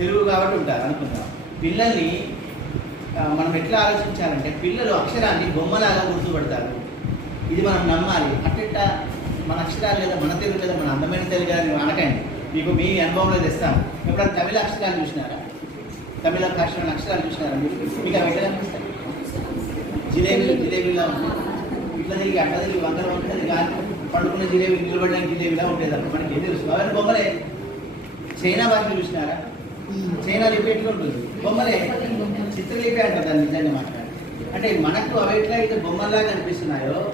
తెలుగు కాబట్టి ఉంటారు అనుకుందాం పిల్లల్ని మనం ఎట్లా ఆలోచించాలంటే పిల్లలు అక్షరాన్ని బొమ్మలాగా గుర్తుపడతారు. ఇది మనం నమ్మాలి. అట్ట మన అక్షరాలు లేదా మన తెలుగు లేదా మన అందమైన తెలుగు అని అనకండి. మీకు మీ అనుభవంలో తెస్తాను. ఎప్పుడైనా తమిళ అక్షరాలు చూసినారా? తమిళ అక్షరాలు అక్షరాలు చూసినారా మీరు? మీకు అవి ఎట్లా కనిపిస్తాయి? జిలేబీలు జిలేబీలా ఉంది. ఇట్లా తిరిగి అట్లా తిరిగి వంకర వంకర కానీ పండుకున్న జిలేబీ నిలబడడానికి జిలేబీలా ఉంటుంది అప్పుడు మనకి ఏం తెలుసు? అవన్నీ బొమ్మలే. చైనా భాష చూసినారా? చైనా లిపి ఎట్లా ఉంటుంది బొమ్మలే. చిత్రలిపి అంట దాన్ని నిజాన్ని మాట్లాడి. అంటే మనకు అవి ఎట్లా అయితే బొమ్మలాగా అనిపిస్తున్నాయో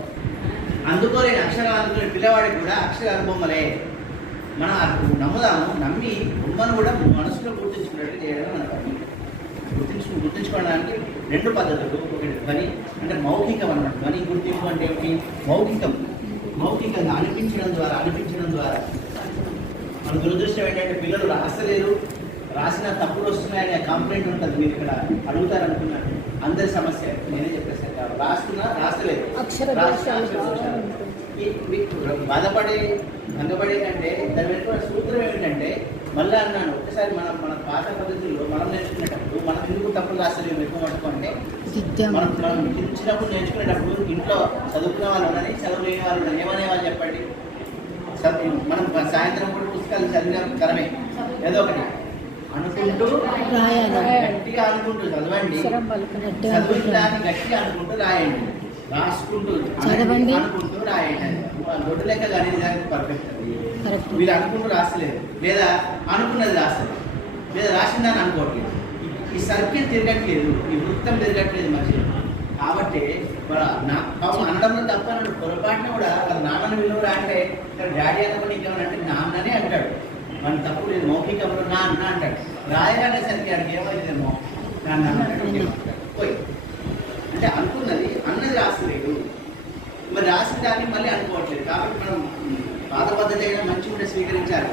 అందుకోలేని అక్షరాలు పిల్లవాడికి కూడా అక్షరాలు బొమ్మలే. మనం నమ్ముదాము నమ్మి బొమ్మను కూడా మనసులో గుర్తించుకున్నట్టు చేయడం మన పని. గుర్తించు గుర్తించుకోవడానికి రెండు పద్ధతులు. ఒకటి ధ్వని అంటే మౌఖికం అన్నమాట. ధ్వని గుర్తింపు అంటే ఏమిటి? మౌఖికం. మౌఖికంగా అనిపించడం ద్వారా అనిపించడం ద్వారా. మన దురదృష్టం ఏంటంటే పిల్లలు రాస్తలేరు. రాసిన తప్పులు వస్తున్నాయనే కంప్లైంట్ ఉంటుంది మీరు ఇక్కడ అడుగుతారు అనుకున్నాను అందరి సమస్య నేనే చెప్పేసాను కాబట్టి. రాస్తున్నా రాస్తలేదు. బాధపడే కంటే దాని వెనుక సూత్రం ఏమిటంటే మళ్ళీ అన్నాను ఒకసారి మనం మన పాత పద్ధతుల్లో మనం నేర్చుకునేటప్పుడు మనం ఎందుకు తప్పులు రాస్తలేము ఎక్కువ మటుకు అంటే మనం మనం చిన్నప్పుడు నేర్చుకునేటప్పుడు ఇంట్లో చదువుకునే వాళ్ళు ఉండని చదువులేని వాళ్ళు ఉండని ఏమనే వాళ్ళు చెప్పండి? మనం సాయంత్రం కూడా పుస్తకాలు చదివిన కరమే. ఏదో ఒకటి. అనుకుంటూ గట్టిగా అనుకుంటూ చదవండి. గట్టిగా అనుకుంటూ రాయండి. రాసుకుంటూ చదవండి. అనుకుంటూ రాయండి. దొడ్డు లెక్క కానీ దానికి పర్ఫెక్ట్ అది. వీళ్ళు అనుకుంటూ రాస్తలేదు లేదా అనుకున్నది రాస్తారు లేదా రాసిందని అనుకోవట్లేదు. ఈ- సర్కిల్ తిరగట్లేదు. ఈ వృత్తం తిరగట్లేదు మధ్య. కాబట్టి వాళ్ళ నా పాపం అనడంలో తప్ప అన్నాడు పొరపాటున కూడా వాళ్ళ నాన్నని విలువరా అంటే డాడీ అనుకుని ఇంకేమని మన తప్పు లేదు మౌఖికంలో నా అన్న అంటాడు. రాయగానే సరికి ఆడికి ఏమైందేమో నాన్న. పోయి. అంటే అనుకున్నది అన్నది రాస్తలేదు మరి రాసిన దాన్ని మళ్ళీ అనుకోవట్లేదు. కాబట్టి మనం పాత పద్ధతి అయినా మంచి ఉంటే స్వీకరించాలి.